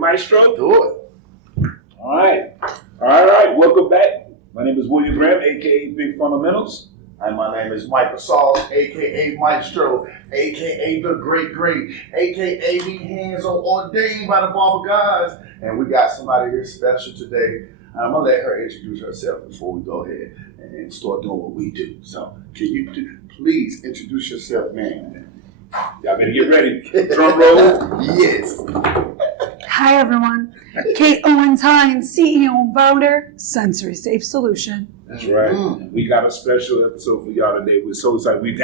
Maestro? Do it. All right. All right. Welcome back. My name is William Graham, a.k.a. Big Fundamentals. And my name is Michael Sauce, a.k.a. Maestro, a.k.a. The Great, a.k.a. the hands-on ordained by the Barber Guys. And we got somebody here special today. I'm going to let her introduce herself before we go ahead and start doing what we do. So, can you please introduce yourself, man? Y'all better get ready. Drum roll. Yes. Hi, everyone. Kate Owens, CEO and founder, Sensory Safe Solution. That's right. Mm-hmm. We got a special episode for y'all today. We're so excited. We're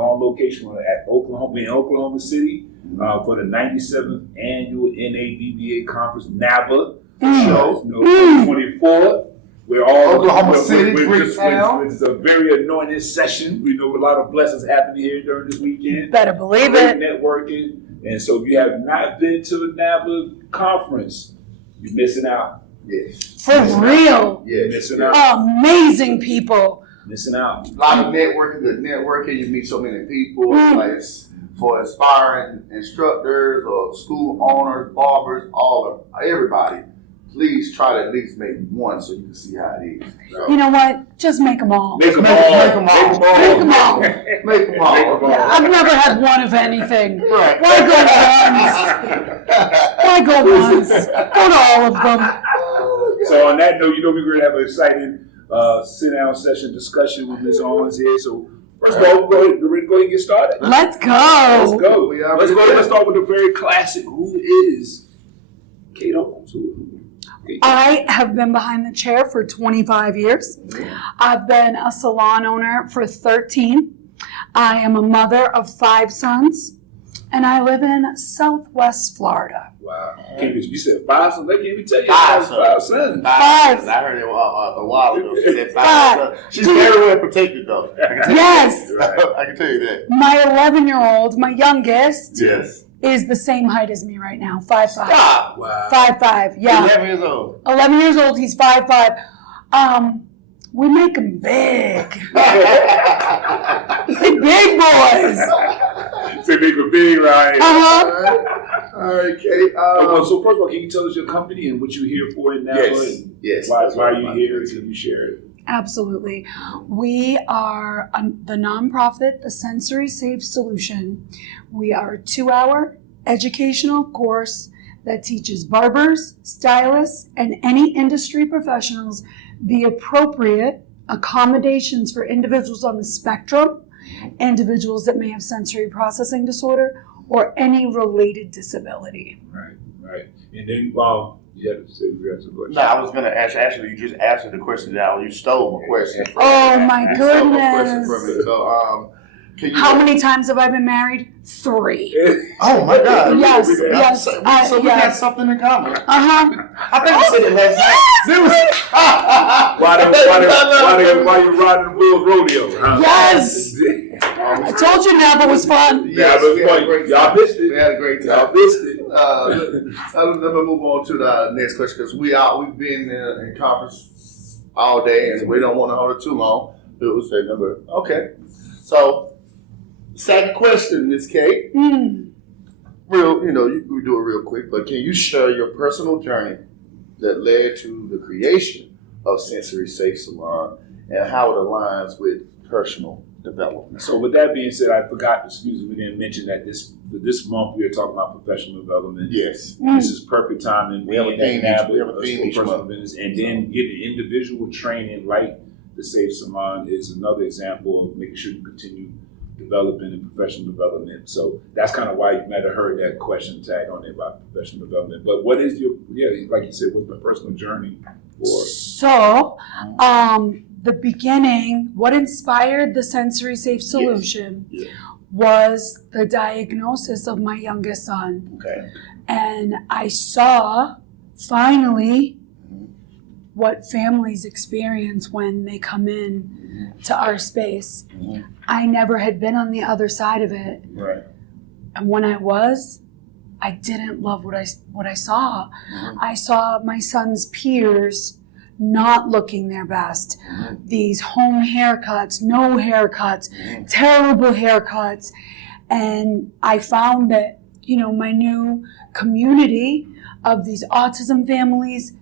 on location. We're at Oklahoma. We're in Oklahoma City for the 97th Annual NABBA Conference, NABBA show. 24. We're all Oklahoma City, great town. It's a very anointed session. We know a lot of blessings happening here during this weekend. Better believe Great it. networking. And so if you have not been to the NABBA conference, you're missing out. Yes. For real. Yes. Missing out. Amazing people. Missing out. A lot of networking, good networking. You meet so many people. Like for aspiring instructors or school owners, barbers, everybody. Please try to at least make one so you can see how it is. So, You know what? Just make them all. Make them all. Make them all. Make them all. Make them all. Yeah, I've never had one of anything. Right. Why go once? Go to all of them. So on that note, we're going to have an exciting sit-down session discussion with Ms. Owens here. So first of all, we're ready to go ahead and get started. Let's go. Let's go. Let's start with the very classic. Who is Kate Owens? I have been behind the chair for 25 years. I've been a salon owner for 13. I am a mother of 5 sons, and I live in Southwest Florida. Wow. You said 5 sons? They can't even tell you 5 sons. 5. I heard it a while ago. She said 5 sons. She's very well protected, though. Yes. I can tell you that. My 11-year-old, my youngest, Yes. is the same height as me right now, 5'5". Stop. Wow. 5'5", yeah. 11 years old. 11 years old, he's 5'5". We make them big. Big boys. So they were big, right? Uh-huh. All right, Kate. So first of all, can you tell us your company and what you're here for in NABBA? Yes. Why are you here? Can you share it? Absolutely. We are the nonprofit, the Sensory Safe Solution. We are a 2-hour educational course that teaches barbers, stylists, and any industry professionals the appropriate accommodations for individuals on the spectrum, individuals that may have sensory processing disorder, or any related disability. Right. And then you had to say you had some questions. No, I was going to ask. Actually, you just answered the question now. You stole my question. Oh, my You stole my question goodness. from me. So, can you? How many times have I been married? 3. Oh my God! Yes. So we got something in common. Uh-huh. I think we said it last night. Why you riding the Will's rodeo? Huh? Yes. I told you NABBA was fun. Yes, we had a great time. Y'all missed it. We had a great time. Y'all missed it. Let me move on to the next question because we've been in conference all day and we don't want to hold it too long. We'll say number. Okay. So, second question, Ms. Kate. We do it real quick, but can you share your personal journey that led to the creation of Sensory Safe Salon and how it aligns with personal development? So with that being said, I forgot, we didn't mention that this month we are talking about professional development. Yes. This is perfect timing. We have a theme each month. Business, and then getting individual training like the Safe Salon is another example of making sure you continue developing and professional development. So that's kind of why you might have heard that question tag on there about professional development. But what is like you said, what's my personal journey for? So, the beginning, what inspired the Sensory Safe Solution was the diagnosis of my youngest son. Okay. And I saw, finally, what families experience when they come in to our space. I never had been on the other side of it. Right. And when I was, I didn't love what I saw. I saw my son's peers not looking their best. These home haircuts, no haircuts, terrible haircuts. And I found that, my new community of these autism families,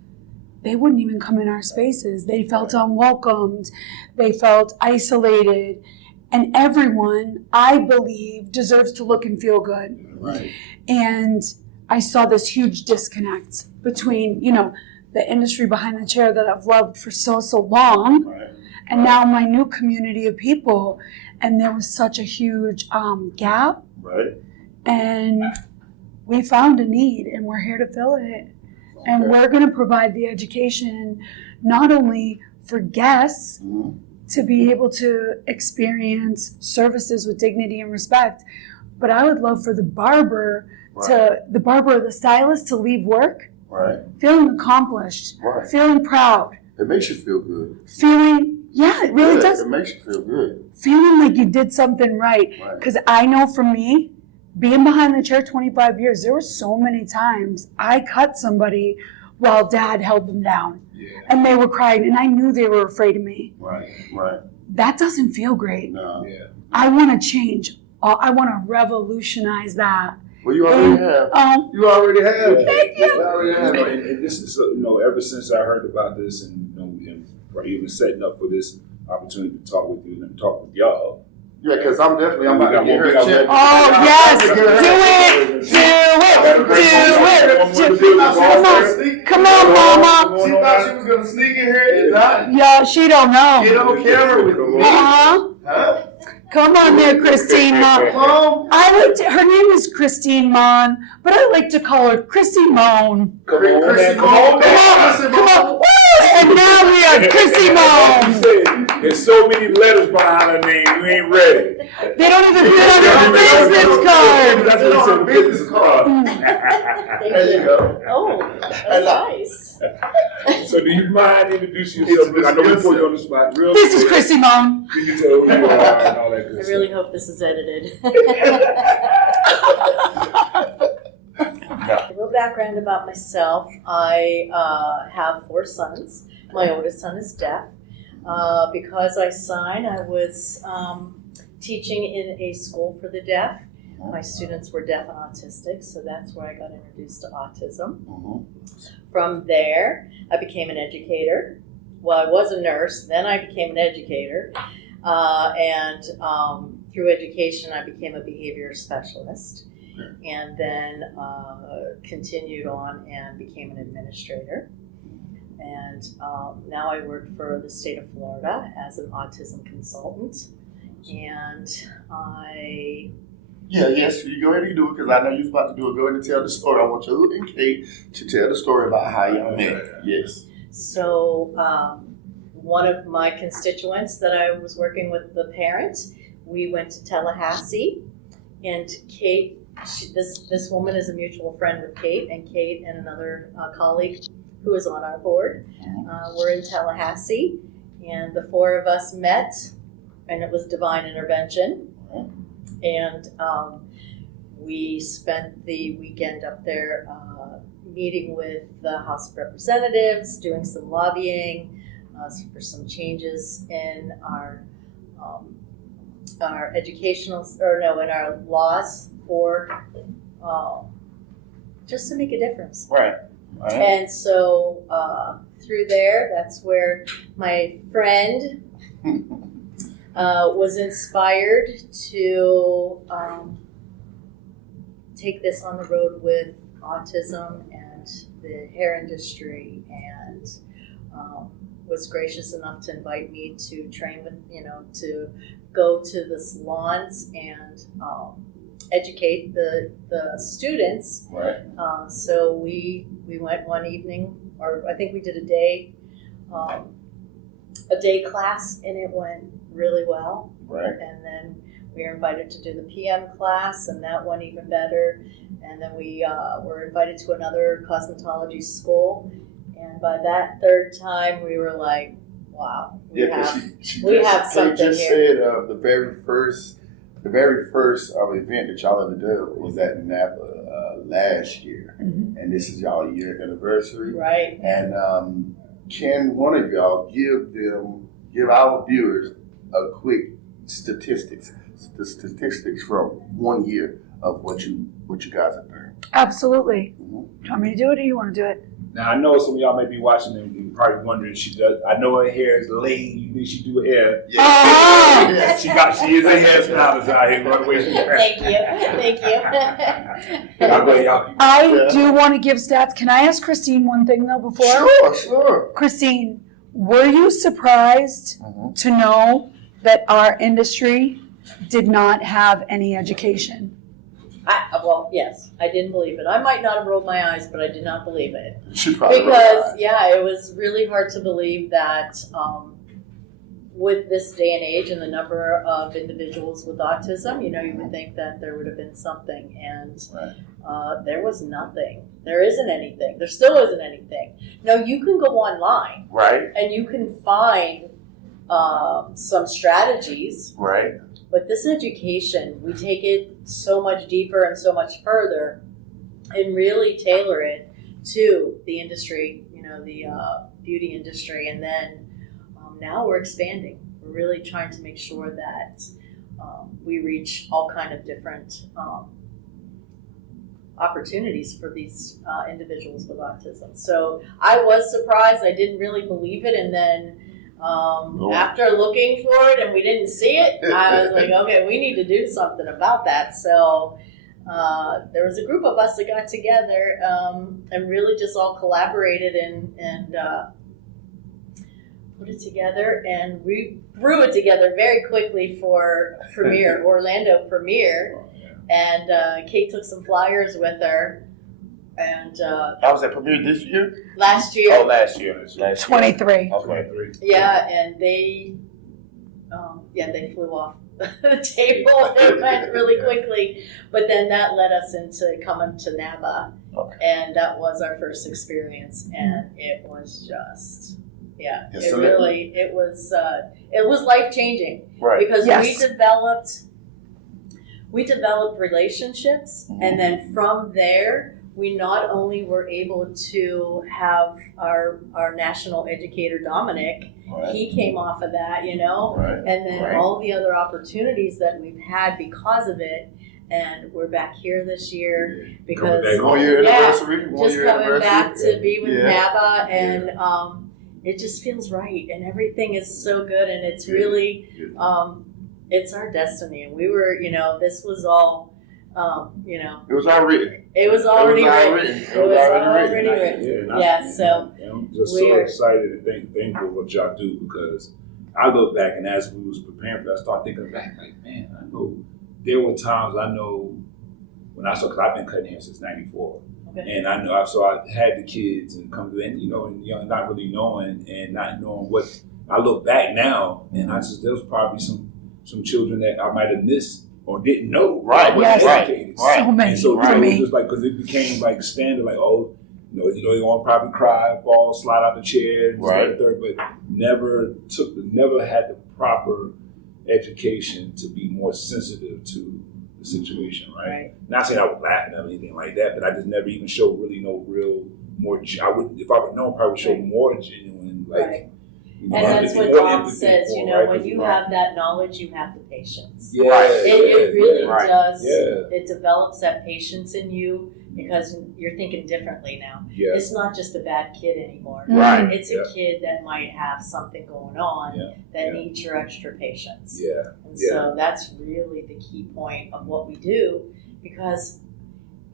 they wouldn't even come in our spaces. They felt unwelcomed. They felt isolated. And everyone, I believe, deserves to look and feel good. Right. And I saw this huge disconnect between, the industry behind the chair that I've loved for so long, Right. and now my new community of people. And there was such a huge gap. Right. And we found a need, and we're here to fill it. And Okay. we're going to provide the education not only for guests to be able to experience services with dignity and respect, but I would love for the barber or the stylist to leave work Right. feeling accomplished, Right. feeling proud, It makes you feel good. it really Yeah, does, It makes you feel good. feeling like you did something right. Right. Because I know for me, being behind the chair 25 years, there were so many times I cut somebody while Dad held them down. Yeah. And they were crying, and I knew they were afraid of me. Right. Right. That doesn't feel great. No. Yeah. I want to change. I want to revolutionize that. Well, you already have. You already have. Yeah. Thank you. You already have. And this is, ever since I heard about this and, and even setting up for this opportunity to talk with you and talk with y'all. Yeah, because I'm about to get her a check. Oh, yes. Do it. Come on, Mama. She thought she was going to sneak in here and not Yeah, she don't get know. on camera with me. Uh-huh. Huh? Come on there, Christine Mon. Mom? Her name is Christine Mon, but I like to call her Chrissy Moan. Come on, Chrissy come on, Come on. Woo! And now we have Chrissy Moan. There's so many letters behind her name, you ain't ready. They don't even fit on her business card. That's what it said, business card. There you go. Oh, that's nice. So do you mind introducing yourself? I know we put you on the spot real This is quick. Chrissy Moan. Can you tell who you are and all that good I stuff? really hope this is edited. A little background about myself. I have 4 sons. My oldest son is deaf. Because I signed, I was teaching in a school for the deaf. My students were deaf and autistic, so that's where I got introduced to autism. From there, I became an educator. Well, I was a nurse, then I became an educator. And through education, I became a behavior specialist. And then continued on and became an administrator. And now I work for the state of Florida as an autism consultant. And Yes, you go ahead and do it because I know you're about to do it. Go ahead and tell the story. I want you and Kate to tell the story about how y'all met. Yes. so one of my constituents that I was working with, the parent, we went to Tallahassee, and Kate, this woman is a mutual friend with Kate, and Kate and another colleague who is on our board were in Tallahassee, and the 4 of us met, and it was divine intervention. And we spent the weekend up there meeting with the House of Representatives, doing some lobbying for some changes in our educational, in our laws for just to make a difference. Right. And so through there, that's where my friend was inspired to take this on the road with autism and the hair industry, and was gracious enough to invite me to train with, to go to the salons and educate the students. Right. So we went one evening, or I think we did a day class, and it went really well. Right. And then we were invited to do the PM class, and that went even better. And then we were invited to another cosmetology school. And by that 3rd time, we were like, wow, we have something just here. said the very first event that y'all ever did was at NABBA last year. And this is y'all year anniversary. Right. And can one of y'all give our viewers a quick statistics from 1 year of what you guys are doing. Absolutely. Do you want me to do it or you want to do it? Now I know some of y'all may be watching and probably wondering she does. I know her hair is laid. You think she do hair? Ah! Yeah. She is a hairstylist out here. Going away from Thank you. Y'all go, y'all. I do want to give stats. Can I ask Christine one thing though before? Sure. Christine, were you surprised to know that our industry did not have any education? Well, yes, I didn't believe it. I might not have rolled my eyes, but I did not believe it. She probably Because, it was really hard to believe that with this day and age and the number of individuals with autism, you would think that there would have been something, and there was nothing. There isn't anything. There still isn't anything. Now, you can go online, right, and you can find some strategies, right. but this education, we take it so much deeper and so much further and really tailor it to the industry, the beauty industry. And then now we're expanding. We're really trying to make sure that we reach all kind of different opportunities for these individuals with autism. So I was surprised. I didn't really believe it. And then after looking for it and we didn't see it, I was like, okay, we need to do something about that. So there was a group of us that got together and really just all collaborated and put it together, and we threw it together very quickly for Orlando premiere. And Kate took some flyers with her. And How was that premiere this year? last year. Oh, last year. 23. Okay. Yeah, and they flew off the table. It went really quickly, but then that led us into coming to NABBA, and that was our first experience, and it was just, it was life changing, Right. because Yes. we developed relationships, and then from there, we not only were able to have our national educator, Dominic, he came off of that, Right. and then all the other opportunities that we've had because of it. And we're back here this year because back home. 1 year anniversary. just coming back to be with NABBA, and it just feels right, and everything is so good, and it's really, it's our destiny, and we were, this was all, It was already. it was already written. It was already written. And I'm just so excited and thankful what y'all do, because I look back, and as we was preparing for that, I started thinking back, like, man, I know there were times when I started, because I've been cutting hair since '94. Okay. And I know, so I had the kids and come to, and not really knowing and not knowing what. I look back now, and there was probably some children that I might have missed or didn't know. Right. Yes. Educated. So many And so for it was me. just like, because it became like standard, like, oh, you want to probably cry, fall, slide out the chair, and Right. this, that, and third, but never had the proper education to be more sensitive to the situation, right? Not saying I was laughing at anything like that, but I just never even showed really no real more. I would, if I would known, probably show more genuine, like. Right. You know, And that's empathy, what more Dom empathy says, for, when right? you have that knowledge, you have the patience. Yeah, It really Right. does. Yeah. It develops that patience in you because you're thinking differently now. Yeah. It's not just a bad kid anymore. Right. It's a kid that might have something going on that Yeah. needs your extra patience. Yeah. And so that's really the key point of what we do, because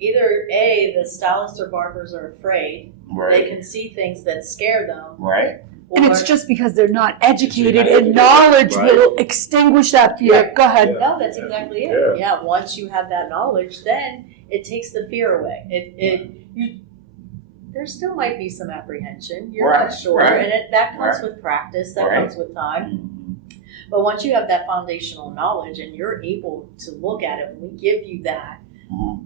either A, the stylists or barbers are afraid. They Right. can see things that scare them. Right. And it's or- just because they're not educated, They're not and educated, knowledge right. will extinguish that fear. Yeah. Go ahead. No, that's exactly it. Yeah, once you have that knowledge, then it takes the fear away. There still might be some apprehension. You're Right, not sure, right, and that comes right. with practice. That Right. comes with time. Mhm. But once you have that foundational knowledge, and you're able to look at it, when we give you that,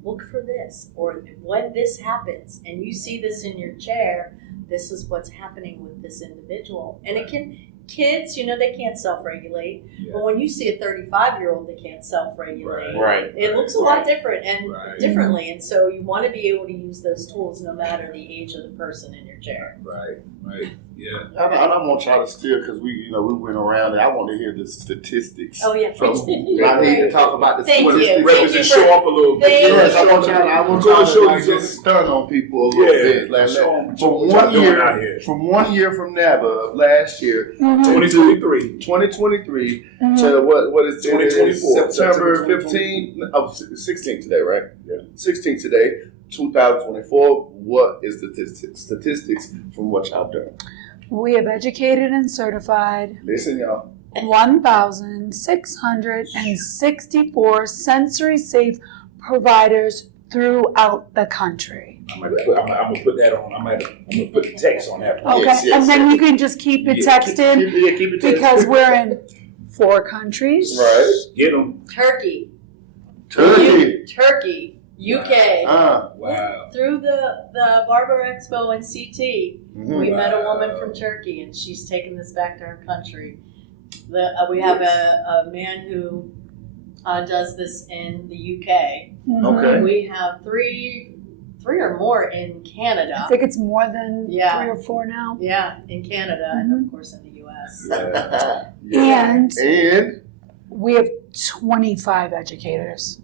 look for this, or when this happens, and you see this in your chair, this is what's happening with this individual, and it can kids, they can't self-regulate. Yeah. But when you see a 35-year-old that can't self-regulate, Right. it looks a lot different and Right. differently. And so you want to be able to use those tools no matter the age of the person in your chair. Right. Yeah. I don't want y'all to steal because we went around and I want to hear the statistics. Oh, yeah. From, I need to talk about the Thank you. statistics. Thank you Show up a little bit. Thank Yes, you. I want y'all to like, just stun on people a little bit. Like, show 'em from what y'all one doing year, out here. from 1 year from NABBA of last year, Mhm. 2023. 2023 Mhm. to what is it? 2024. September September 15th, 16th today, right? Yeah. 16th today, 2024. What is the statistics from what y'all done? We have educated and certified Listen, y'all. 1,664 sensory safe providers throughout the country. I'm gonna put that on. I'm gonna put the text on that. Okay, Yes, yes, and then yes. you can just keep it Yeah, texted Keep it because we're in 4 countries. right. Get them. Turkey, UK. Wow. Through the Barber Expo and CT, we met a woman from Turkey, and she's taken this back to her country. We have a man who does this in the UK. Mhm. Okay. We have three or more in Canada. I think it's more than Yeah. 3 or 4 now. Yeah, in Canada and of course in the US. And And we have 25 educators.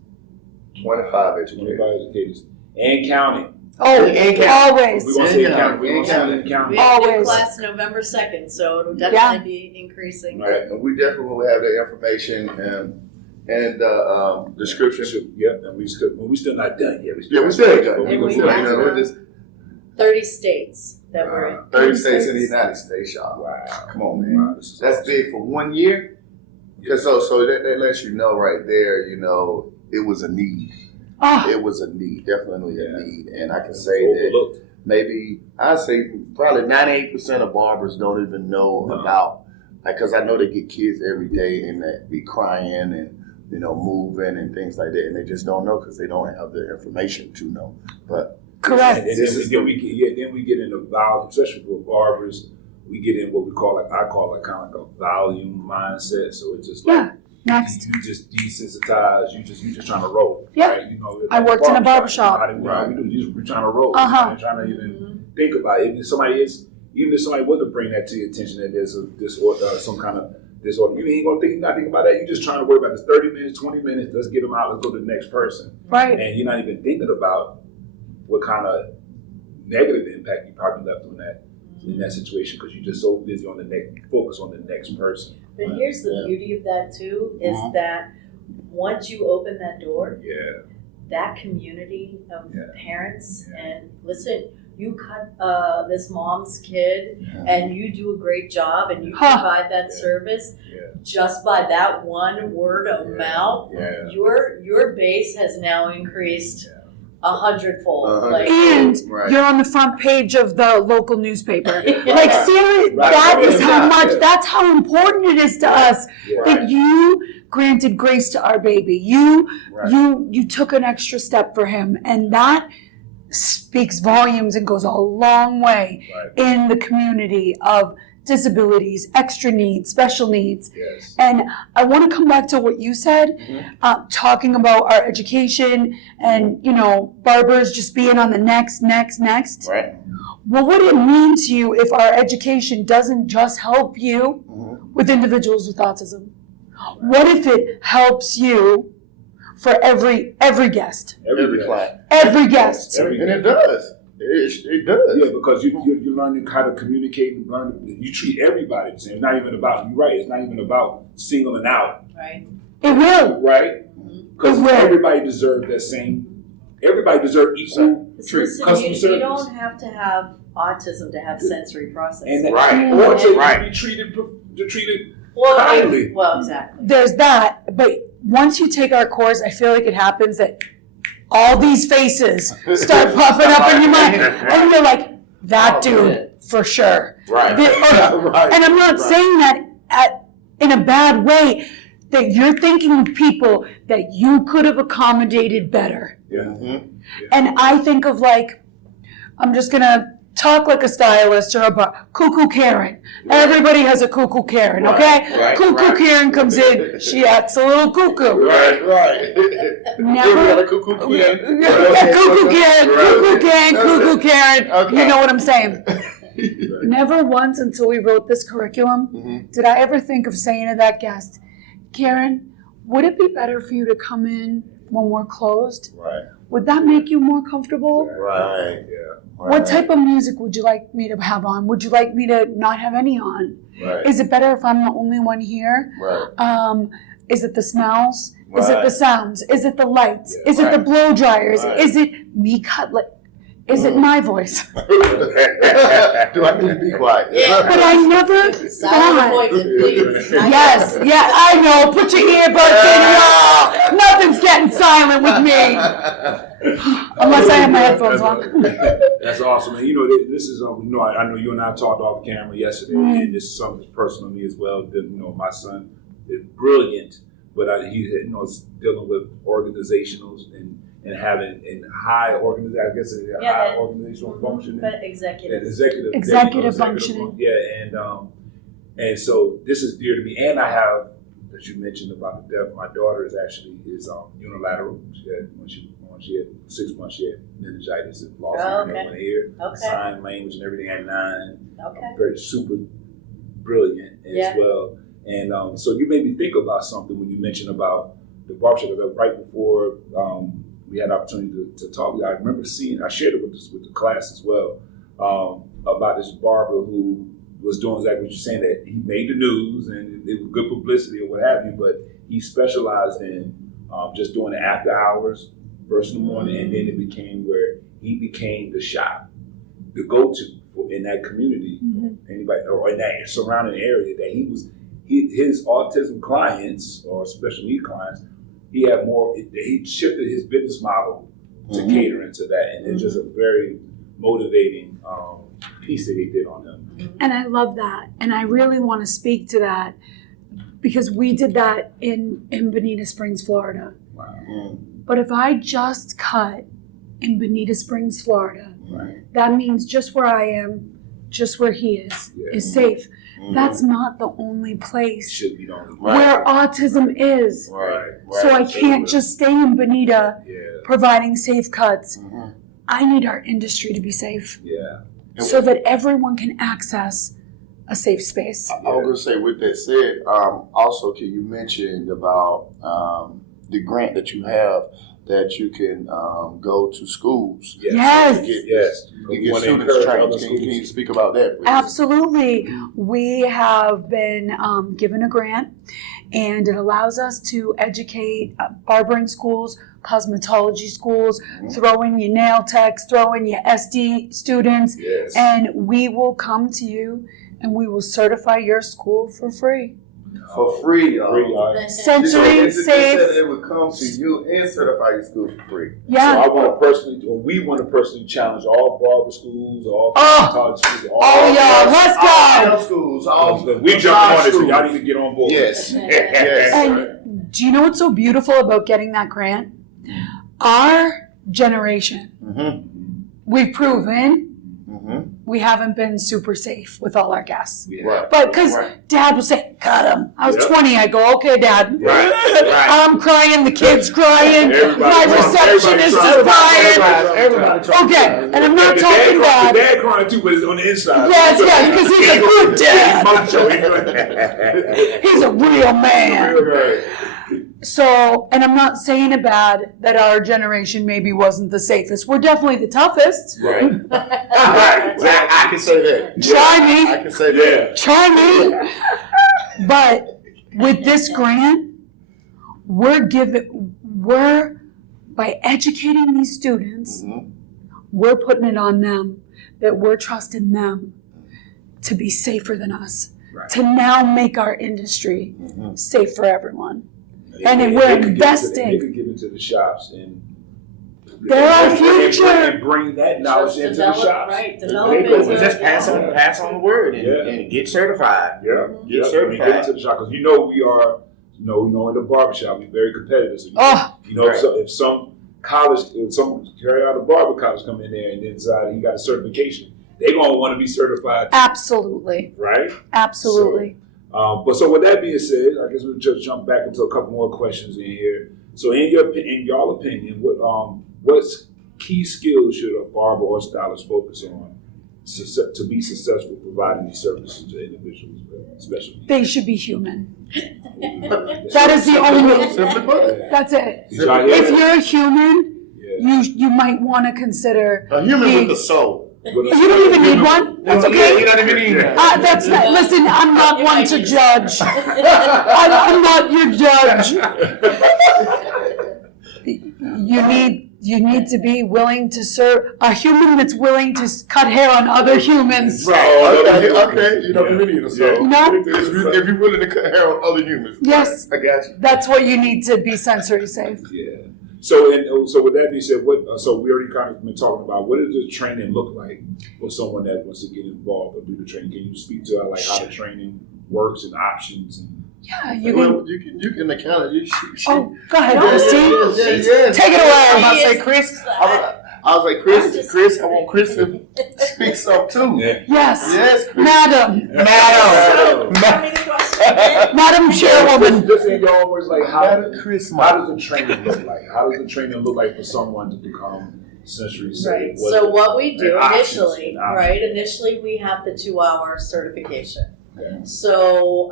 25 educators. 25 educators and counting. Oh, And always. We're gonna say And counting. We're gonna say counting. counting. We have a new Always. class November 2nd, so it'll definitely be increasing. Right. And we definitely will have that information and description. Yep. And we still not done yet. Yeah, we still ain't done. But And we we gonna have do it. We're just 30 states that we're in. 30 states in the United States, y'all. Wow. Come on, man. Wow, this is That's awesome. big for 1 year. Because so that lets you know right there, it was a need. Oh, It was a need, definitely a Yeah. need. And I can say that Overlooked. maybe, I'd say probably 98% of barbers don't even know No. about, because I know they get kids every day and they be crying and, moving and things like that. And they just don't know because they don't have the information to know. But correct. And then we get into volume, especially for barbers. We get in what we call I call it kind of like a volume mindset. So it's just like Yeah. Next. you just desensitize. You just trying to roll. Yeah. Right? I worked in a barbershop. You know how we do. We're trying to roll. Uh-huh. We're not trying to even think about it. Even if somebody was to bring that to your attention that there's a disorder, some kind of disorder, you ain't gonna think. You're not thinking about that. You're just trying to worry about this 30 minutes, 20 minutes. Let's get them out. Let's go to the next person. Right. And you're not even thinking about what kind of negative impact you probably left on that in that situation because you're just so busy on focus on the next person. But here's the beauty of that too, is that once you open that door, Yeah. that community of parents and listen, you cut this mom's kid and you do a great job and you provide that service just by that one word of mouth. Yeah. Your base has now increased 100-fold. Like, And Right. you're on the front page of the local newspaper. Yeah. Like, seriously, Right. that is how Yeah. much, that's how important it is to us Yeah. that you granted grace to our baby. You Right. you took an extra step for him, and that speaks volumes and goes a long way in the community of disabilities, extra needs, special needs. Yes. And I want to come back to what you said, talking about our education and, barbers just being on the next. Right. What would it mean to you if our education doesn't just help you with individuals with autism? What if it helps you for every guest? Every client. Every guest. Every And it does. It does. Yeah, because you're learning how to communicate and you treat everybody the same. It's not even about, you're right, it's not even about singling out, right? It will. right? Because It will. everybody deserves that same, everybody deserves equal Listen, customer you service. don't have to have autism to have sensory processing. And that, Right. or to Right. be treated Well, kindly. exactly. There's that. But once you take our course, I feel like it happens that all these faces start popping up in your mind. And you're like, that dude, for sure. Right. Right. And I'm not saying that in a bad way, that you're thinking of people that you could have accommodated better. Yeah. Mhm. And I think of I'm just going to talk like a stylist or a cuckoo Karen. Everybody has a cuckoo Karen, okay? Right, Cuckoo Karen comes in, she acts a little cuckoo. Right. Never. Cuckoo Karen. Yeah, cuckoo Karen, cuckoo Karen. Okay. You know what I'm saying? Never once until we wrote this curriculum did I ever think of saying to that guest, Karen, would it be better for you to come in when we're closed? Right. Would that make you more comfortable? Right. Yeah. What type of music would you like me to have on? Would you like me to not have any on? Right. Is it better if I'm the only one here? Right. Is it the smells? Is it Right. the sounds? Is it the lights? Yeah. Is it the blow dryers? Right. Is it me cutlet? Is it my voice? Do I need to be quiet? But I never Silent thought. appointment, please. Yes, yeah, I know. Put your earbuds in, y'all. Nothing's getting silent with me. Unless I have my headphones on. That's awesome. And this is, I know you and I talked off camera yesterday, and this is something that's personal to me as well. That, my son is brilliant, but he's dealing with organizationals and having high organizational functioning. But executive. Executive functioning. And so this is dear to me. And I have, as you mentioned about the deaf, my daughter is unilateral. She had 6 months. She had meningitis and lost one ear, sign language and everything at 9. Okay. Very super brilliant as well. And so you made me think about something when you mentioned about the barbershop. Right before we had the opportunity to talk, I remember I shared it with the class as well, about this barber who was doing exactly what you're saying, that he made the news and it was good publicity or what have you, but he specialized in just doing it after hours, first in the morning, and then it became where he became the shop, the go-to in that community, anybody or in that surrounding area, that his autism clients or special need clients, he shifted his business model to catering to that, and it's just a very motivating piece that he did on them. And I love that. And I really want to speak to that because we did that in Bonita Springs, Florida. Wow. But if I just cut in Bonita Springs, Florida, that means just where I am, just where he is safe. That's not the only place Should be the only where autism is. Right. So I can't just stay in Bonita providing safe cuts. I need our industry to be safe. Yeah. So that everyone can access a safe space. I was going to say, with that said, also, can you mention about the grant that you have that you can go to schools? Yes. To get students trained. Can you speak about that, please? Absolutely. We have been given a grant, and it allows us to educate barbering schools, cosmetology schools, throw in your nail techs, throw in your SD students, and we will come to you and we will certify your school for free. For free, Sensory Safe. It would come to you and certify your school for free. Yeah. So we want to personally challenge all barber schools, all college schools, let's go. All schools, all we jump on it, so y'all need to get on board. Yes. And do you know what's so beautiful about getting that grant? Our generation, we've proven we haven't been super safe with all our guests. But because Dad will say, cut him. I was 20. I go, okay, Dad. I'm crying. The kid's crying. My receptionist is crying. Okay, and I'm not talking bad. The dad crying too, but it's on the inside. Yes, because he's a good dad. He's a real man. So, and I'm not saying it bad that our generation maybe wasn't the safest. We're definitely the toughest. Right. I can say that. Try me. I can say that. Try me. But with this grant, we're by educating these students, we're putting it on them that we're trusting them to be safer than us, to now make our industry safe for everyone. And we're investing. They could give it to the shops and they're our future. And bring that knowledge into the shops. Right, Just pass on the word and get certified. Get certified. Get into the shop because we are, in the barbershop, we're very competitive. So if some college, some carry out a barber college come in there and then decide he got a certification, they're going to want to be certified, Absolutely. right? Absolutely. So with that being said, I guess we'll just jump back into a couple more questions in here. So in y'all opinion, what key skills should a barber or stylist focus on to be successful providing these services to individuals with special needs? They should be human. That is the only. Simply put. That's it. Did y'all hear If that? you're a human, Yeah. you might want to consider. A human with a soul. You don't even need one. That's Yeah, okay. you don't even need that. That's not, listen, I'm not You one might to need- judge. I'm not your judge. You need to be willing to serve a human that's willing to cut hair on other humans. Right. Okay. You don't even need a soul. No. If you're willing to cut hair on other humans. Yes. I got you. That's what you need to be sensory safe. Yeah. So with that being said, so we already kind of been talking about what does the training look like for someone that wants to get involved or do the training? Can you speak to how the training works and options? And Yeah, You can account it. Oh, go ahead, Yeah, Christine. yeah. Take it away. I'm about to say, Chris. I was like, Chris, I want Chris to speak up too. yeah. Yes. Yes, Chris. Madam. How many questions? Madam Chairwoman. Just in your words, like how Chris, does the training look like? How does the training look like for someone to become sensory safe? Right. So what we do and options, initially, and options. right? Initially, we have the 2-hour certification. Okay. So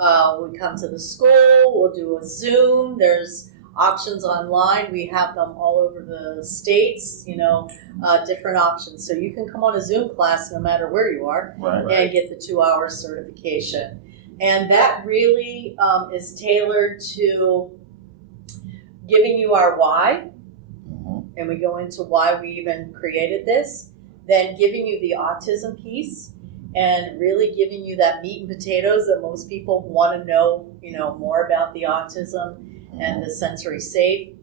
we come to the school. We'll do a Zoom. There's options online. We have them all over the states. Different options. So you can come on a Zoom class no matter where you are Right. and get the 2-hour certification. And that really is tailored to giving you our why. And we go into why we even created this, then giving you the autism piece and really giving you that meat and potatoes that most people want to know, more about the autism and the sensory sensory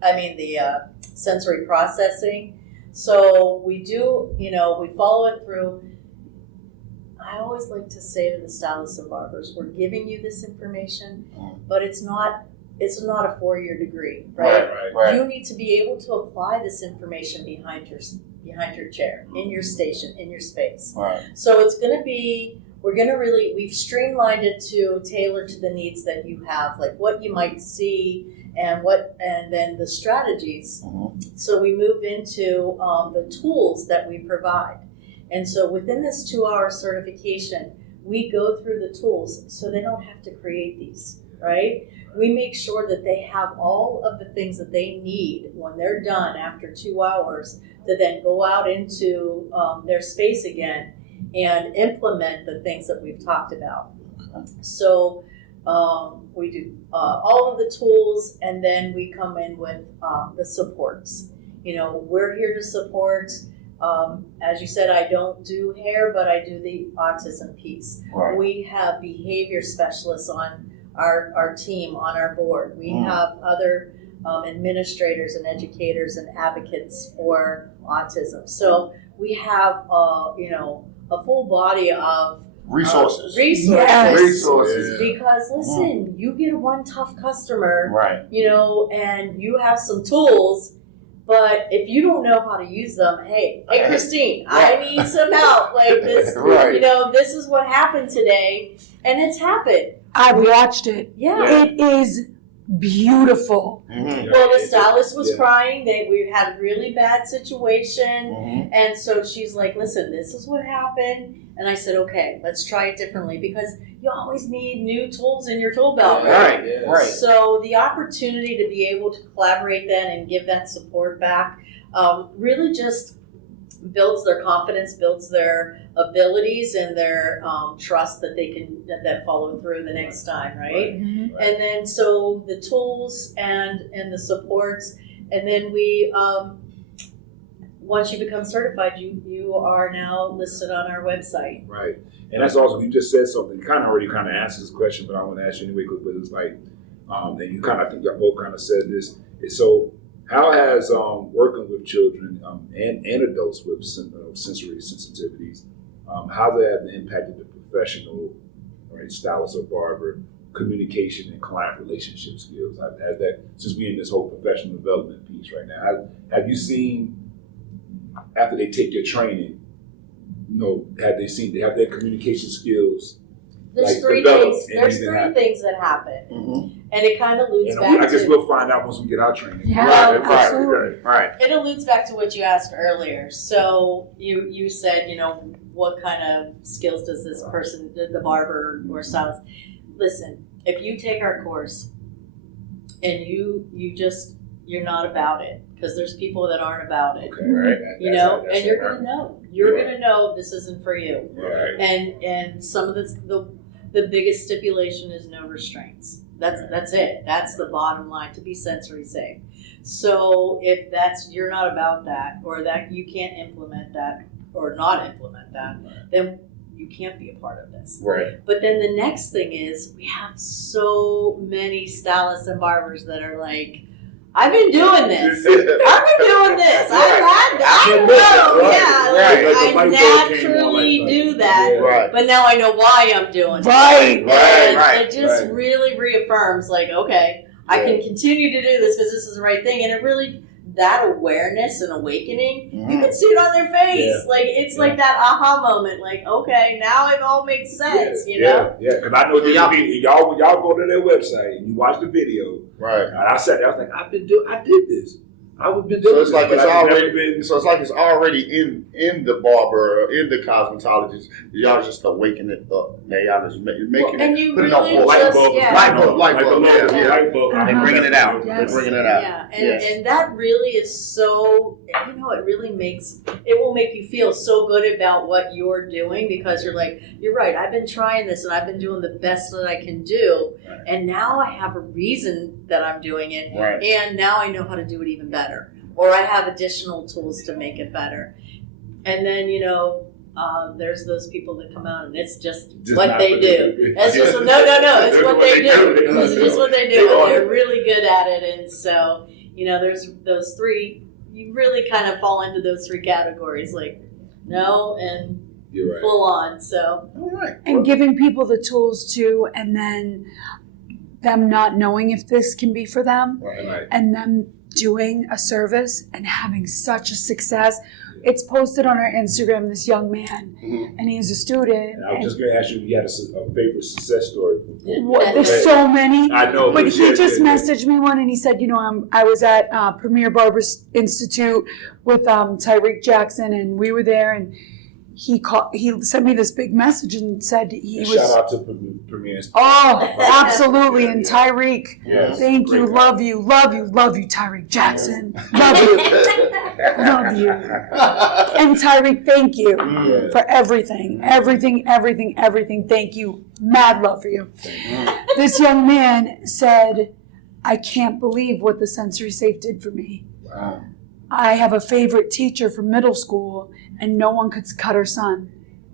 processing. So we do, we follow it through. I always like to say to the stylists and barbers, we're giving you this information, but it's not a 4-year degree, right? Right. You need to be able to apply this information behind your chair, in your station, in your space. Right. So it's going to be, we've streamlined it to tailor to the needs that you have, like what you might see and then the strategies. So we move into the tools that we provide. And so within this 2-hour certification, we go through the tools so they don't have to create these, right? We make sure that they have all of the things that they need when they're done after 2 hours to then go out into their space again and implement the things that we've talked about. So we do all of the tools, and then we come in with the supports. We're here to support. As you said, I don't do hair, but I do the autism piece. Right. We have behavior specialists on our team, on our board. We have other administrators and educators and advocates for autism. So we have, a full body of Resources. Yes. Resources. Because listen, you get one tough customer, Right. and you have some tools. But if you don't know how to use them, hey, Christine, I need some help. Like this, Right. This is what happened today, and it's happened. I've watched it. Yeah. It is beautiful. Well, the stylist was crying. We had a really bad situation, and so she's like, "Listen, this is what happened." And I said, "Okay, let's try it differently because you always need new tools in your tool belt, right?" Right. So the opportunity to be able to collaborate then and give that support back really just builds their confidence, builds their abilities and their trust that they can that follow through the next time, right? And then so the tools and the supports, and then we once you become certified, you are now listed on our website. Right. And that's awesome. You just said something. You kind of already answered this question, but I want to ask you anyway, but it's like, and you I think you both kind of said this. So how has working with children and adults with sensory sensitivities, how that have impacted the professional, right, stylist or barber, communication and client relationship skills? Has that, since we're in this whole professional development piece right now, have you seen, after they take your training, have their communication skills? There's Like, three develop things. and There's even three have- things that happen, Mm-hmm. and it kind of alludes And back I guess to. we'll find out once we get our training. Yeah, Right, absolutely. Right. It alludes back to what you asked earlier. So you said, what kind of skills does this person, the barber or stylist? Listen, if you take our course and you're not about it, because there's people that aren't about it, Okay, right. and you're gonna know. You're gonna know this isn't for you. Right. And some of the biggest stipulation is no restraints. That's it. That's the bottom line, to be sensory safe. So if you're not about that, or that you can't implement that or not implement that, then you can't be a part of this. Right. But then the next thing is we have so many stylists and barbers that are like, I've been doing this. I've been doing this. I've had that. I know, Right, yeah. right. Like, Like the I light bulb came on, naturally like, do that. yeah. Right. But now I know why I'm doing it. Right. Right, And right, it just right. really reaffirms, like, okay, I can continue to do this because this is the right thing. And it really, that awareness and awakening, you can see it on their face. Yeah. Like, it's like that aha moment. Like, okay, now it all makes sense, you know? Yeah, because I know y'all when y'all go to their website and you watch the video, Right. and I sat there, I was like, I did this. I've been doing So it's this, like but it's I've never already been. so it's like it's already in the barber, in the cosmetologist. Y'all just awaken it up. Now y'all just making And it, you put it on really full Light just, bulb, yeah. light bulb, yeah, yeah. light bulb. Uh-huh. They're bringing it out. Yes. They're bringing it out. Yeah, Yes. and that really is so, it really it will make you feel so good about what you're doing, because you're like, you're right, I've been trying this and I've been doing the best that I can do, Right. and now I have a reason that I'm doing it, Right. and now I know how to do it even better, or I have additional tools to make it better. And then, there's those people that come out and it's just what not they what do. It's just, no, That's it's what they do. It's just what they do, They and they're are. really good at it. And so, there's those three, you really kind of fall into those three categories, like no and You're right. full on. So, All right. And giving people the tools too, and then them not knowing if this can be for them, Right. and them doing a service and having such a success. It's posted on our Instagram, this young man, and he's a student. And I was just going to ask you if you had a favorite success story. There's so many. I know, But he yeah, just yeah, yeah. messaged me one, and he said, I was at Premier Barbers Institute with Tyreek Jackson, and we were there, and he sent me this big message and said he was. Shout out to Premier. Oh, absolutely. And Tyreek, Yes. thank you, Great love you, Tyreek Jackson. Love you, love you. And Tyreek, thank you Yeah. for everything. Thank you. Mad love for you. This young man said, I can't believe what the Sensory Safe did for me. Wow. I have a favorite teacher from middle school, and no one could cut her son.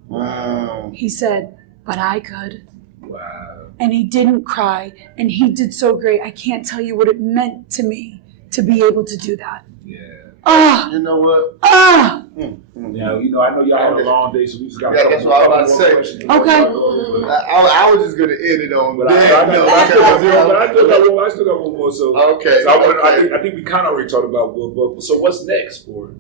Wow. He said, but I could. Wow. And he didn't cry, and he did so great. I can't tell you what it meant to me to be able to do that. Yeah. Ah, You know what? ah. Now, I know y'all had a long day, so we just got Yeah, that's what I was about to say. Okay. I was just gonna end it on But that. I still got one more. So, Okay. so Okay. I think we kind of already talked about what. So what's next for?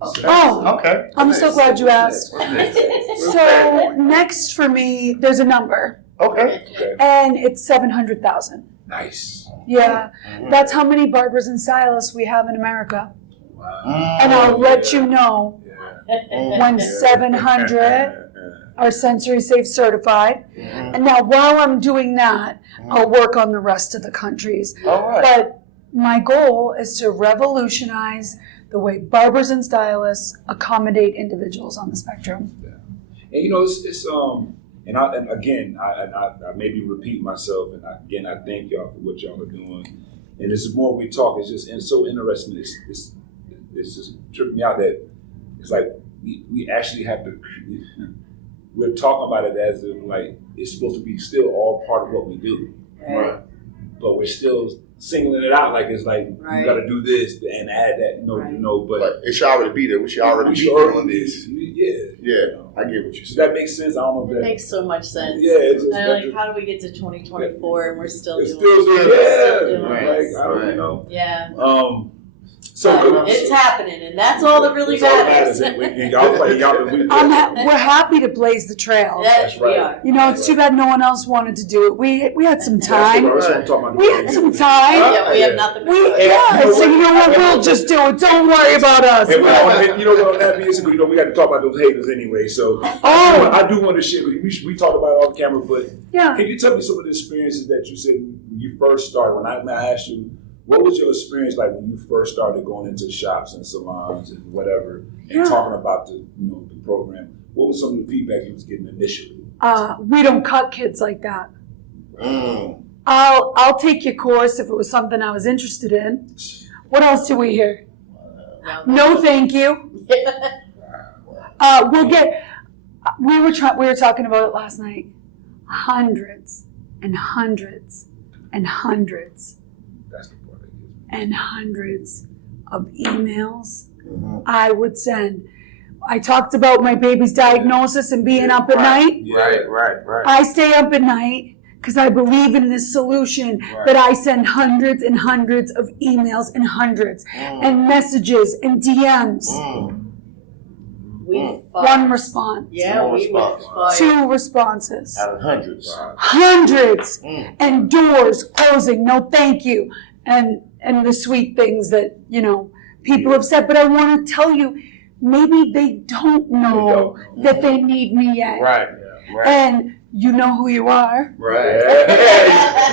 Oh, Okay. I'm so glad you asked. What's next? So next for me, there's a number, Okay. Okay. and it's 700,000. Nice. Yeah, that's how many barbers and stylists we have in America. Wow. And I'll let you know Yeah. when 700 are Sensory Safe certified. And now while I'm doing that, I'll work on the rest of the countries. All right. But my goal is to revolutionize the way barbers and stylists accommodate individuals on the spectrum. And it's and again I maybe repeat myself, and again I thank y'all for what y'all are doing. And the more we talk, it's so interesting. It's just tripping me out that it's like we actually have to. We're talking about it as if like it's supposed to be still all part of what we do, Right. but we're still singling it out like it's like Right. you got to do this and add that, Right. But But it should already be there. We should already we be should doing already this. Yeah, I get what you Does said. that make sense? I don't know if it that makes so much sense. Yeah, it's just And like, how do we get to 2024 and we're still it's doing still it? doing Still doing yeah. it. Like, I don't know. Yeah. So It's happening, and that's all that really matters. We're happy to blaze the trail. That's right. We are. You know, it's too bad no one else wanted to do it. We had some time. That's what I'm talking about. We had some time. Yeah, we have nothing. So you know what? We'll just do it. Don't worry about us. And you know what that means? You know, we got to talk about those haters anyway. So I do want to share. We talked about it off camera, but Yeah. can you tell me some of the experiences that you said when you first started? When I asked you, what was your experience like when you first started going into shops and salons and whatever, and talking about the program? What was some of the feedback you was getting initially? We don't cut kids like that. Mm. I'll take your course if it was something I was interested in. What else do we hear? No, thank you. We were talking about it last night. Hundreds and hundreds and hundreds That's the part that gives me. and hundreds of emails I would send. I talked about my baby's diagnosis and being up at night. Right. I stay up at night because I believe in this solution that I send hundreds and hundreds of emails and hundreds and messages and DMs. We One response. Yeah, we would fight. 2 responses. Out of hundreds. Hundreds and doors closing, no thank you, and the sweet things that people have said. But I want to tell you, maybe they don't know that they need me yet. Right. And you know who you are, Right.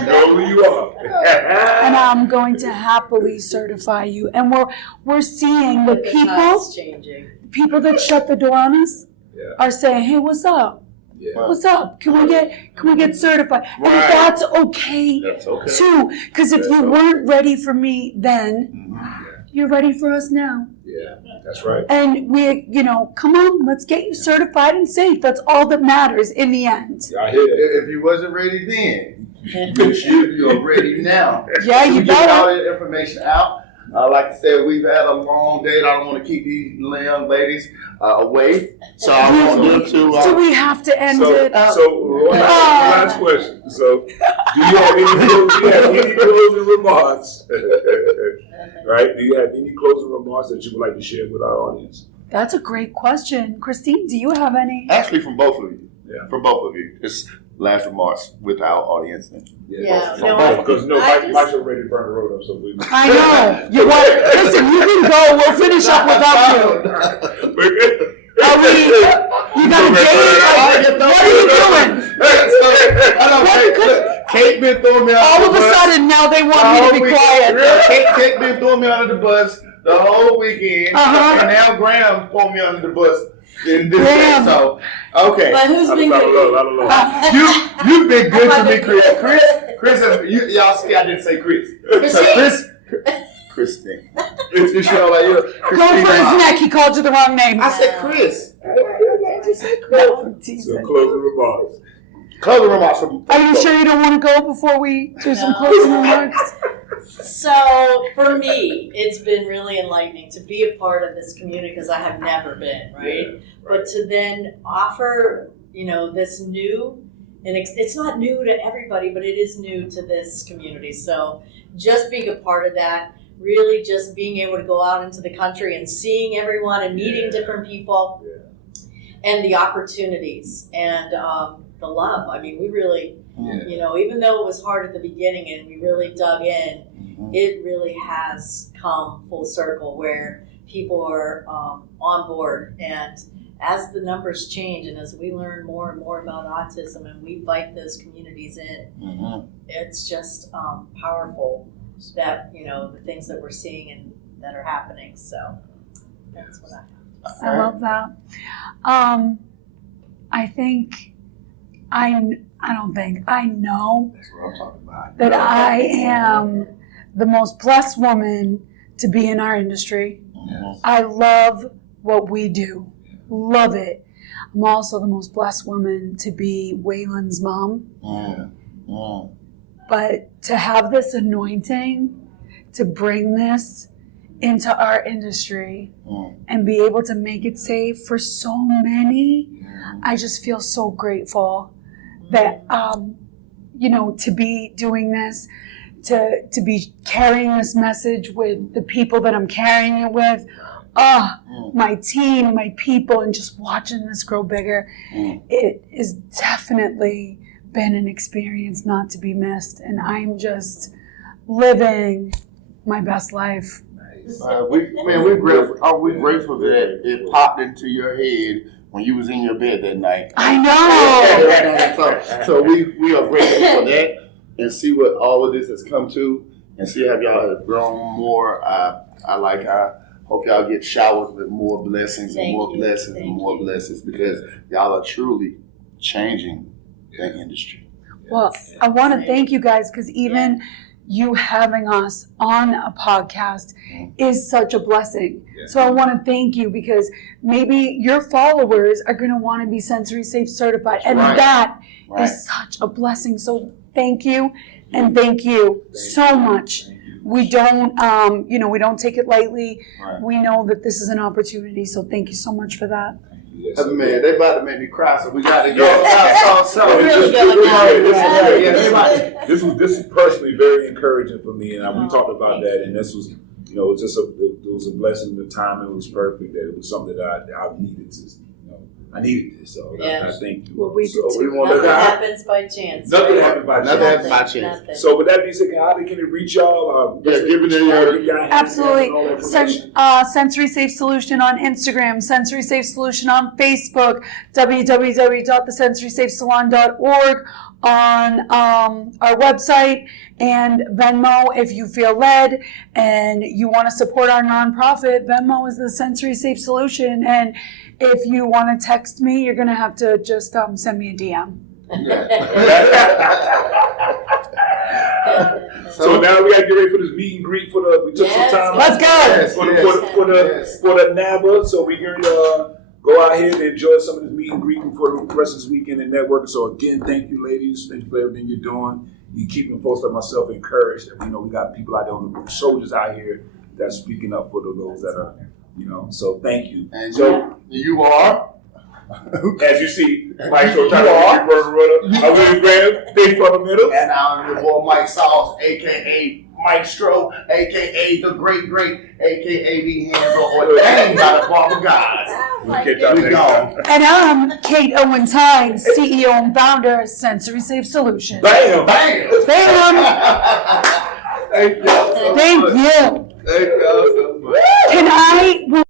You know who you are. and I'm going to happily certify you. And we're seeing the time's changing. people that shut the door on us are saying, "Hey, what's up? Yeah. What's up? Can we get certified?" And Right. that's okay. That's okay. Too, because if you weren't ready for me then, you're ready for us now. Yeah, that's right. And come on, let's get you certified and safe. That's all that matters in the end. I hear that. If you wasn't ready then, you're ready now. Yeah, you We get all better. that information out. Like I said, we've had a long day. I don't want to keep these young ladies away. So I want them to. Do we have to end it? Last question. So, do you have any closing remarks? Right? Do you have any closing remarks that you would like to share with our audience? That's a great question. Christine, do you have any? Actually, from both of you. Yeah. From both of you. Just last remarks with our audience. Yeah, From no, both, because I just- Mike's already burned the road up, so we. I know. Listen, you can go. We'll finish up without you. Are we? You got a date? What are you doing? Kate been throwing me out. All of a sudden, now they want me to be quiet. Kate been throwing me under the bus the whole weekend, and now Graham threw me under the bus in this Graham. day. So, okay. But who's been good? You've been good to me, Chris, y'all see I didn't say Chris. Christine. It's show like you. Go for his neck. He called you the wrong name. I said Chris. No, So teasing. closing remarks. Closing remarks from. Are you sure you don't want to go before we do some closing remarks? So for me, it's been really enlightening to be a part of this community because I have never been, right? But to then offer, this new, and it's not new to everybody, but it is new to this community. So just being a part of that, really just being able to go out into the country and seeing everyone and meeting different people and the opportunities and the love. I mean, we really, even though it was hard at the beginning and we really dug in, it really has come full circle where people are on board. And as the numbers change and as we learn more and more about autism and we invite those communities in, it's just powerful that, the things that we're seeing and that are happening. So that's what I love that. I know That's what I'm talking about. that I am the most blessed woman to be in our industry. I love what we do. Love it. I'm also the most blessed woman to be Waylon's mom. But to have this anointing, to bring this into our industry and be able to make it safe for so many, I just feel so grateful that, to be doing this, to be carrying this message with the people that I'm carrying it with. My team, my people, and just watching this grow bigger. It has definitely been an experience not to be missed, and I'm just living my best life. We're grateful. We're grateful that it popped into your head when you was in your bed that night. I know. So we are grateful for that, and see what all of this has come to, and see how y'all have grown more. I hope y'all get showered with more blessings and more blessings and more blessings, because y'all are truly changing the industry. Well, I want to thank you guys, because even you having us on a podcast is such a blessing. So I want to thank you, because maybe your followers are going to want to be Sensory Safe certified, and that is such a blessing. So thank you, and thank you so much. We don't, we don't take it lightly. We know that this is an opportunity, so thank you so much for that. Man, they about to make me cry, so we got to go. This is personally very encouraging for me, and we talked about that, and this was, it was a blessing. The timing was perfect. That it was something that I needed to. I needed this, so I thank you. Well, we did too. Nothing happens by chance. Nothing happens by chance. Nothing happens by chance. Nothing. So with that being said, how can it reach y'all? Giving it your Absolutely. Sensory Safe Solution on Instagram, Sensory Safe Solution on Facebook, www.thesensorysafesalon.org on our website, and Venmo if you feel led and you want to support our nonprofit. Venmo is the Sensory Safe Solution, and if you want to text me, you're going to have to just send me a DM. So now we got to get ready for this meet and greet. We took some time. Let's go. For the NABBA. So we're going to go out here and enjoy some of this meet and greet for the rest of this weekend and networking. So again, thank you, ladies. Thank you for everything you're doing. You keep me folks like myself encouraged. And we got people out there, soldiers out here that's speaking up for those that are. So thank you. And so you are, as you see, Mike Stroh, I'm William Graham, big from the middle, and I'm your boy Mike Sauce, aka Mike Stroh, aka the great, aka the hands are ordained by the Barber Gods. We'll catch y'all next time. And I'm Kate Owens Hines, CEO and founder of Sensory Safe Solution. Bam! Bam! Thank y'all so much. Thank you. Thank y'all so much. Can I?